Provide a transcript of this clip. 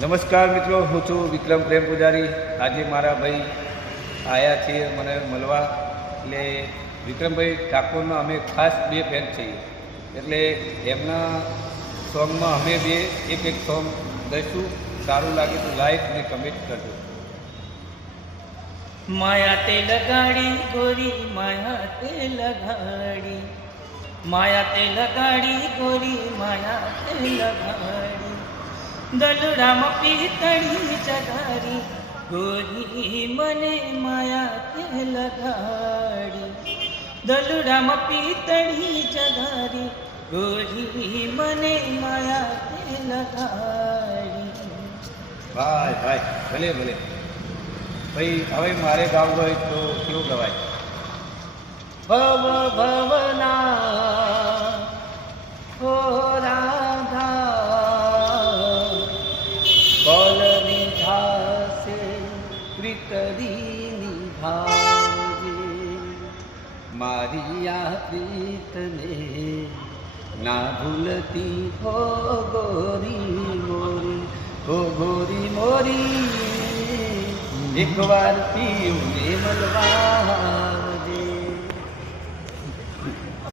નમસ્કાર મિત્રો, હું છું વિક્રમ પ્રેમ પૂજારી. આજે મારા ભાઈ આવ્યા છીએ મને મળવા. એટલે વિક્રમભાઈ ઠાકોરના અમે ખાસ બે ફેન છીએ. એટલે એમના સોંગમાં અમે બે એક સોંગ દઈશું. સારું લાગે તો લાઈક અને કમેન્ટ કરજો. માયા તે લગાડી ગોરી, માયા તે લગાડી, માયા તે લગાડી ગોરી, માયા તે લગાડી, દલડામાં પીતળી ચગારી ગોરી મને માયા તે લગાડી, દલડામાં પીતળી ચગારી ગોરી મને માયા તે લગાડી. ભાઈ ભાઈ ભલે ભલે ભાઈ. હવે મારે ગાવું હોય તો કેવું ગવાય? ભવ ભવના હો રાધા, કોલ નિધાસે પ્રીતરી નિભાવજે, મારી આ પ્રીતને ના ભૂલતી હો ગોરી મોરી, હો ગોરી મોરી, એક વાર પીને મળવા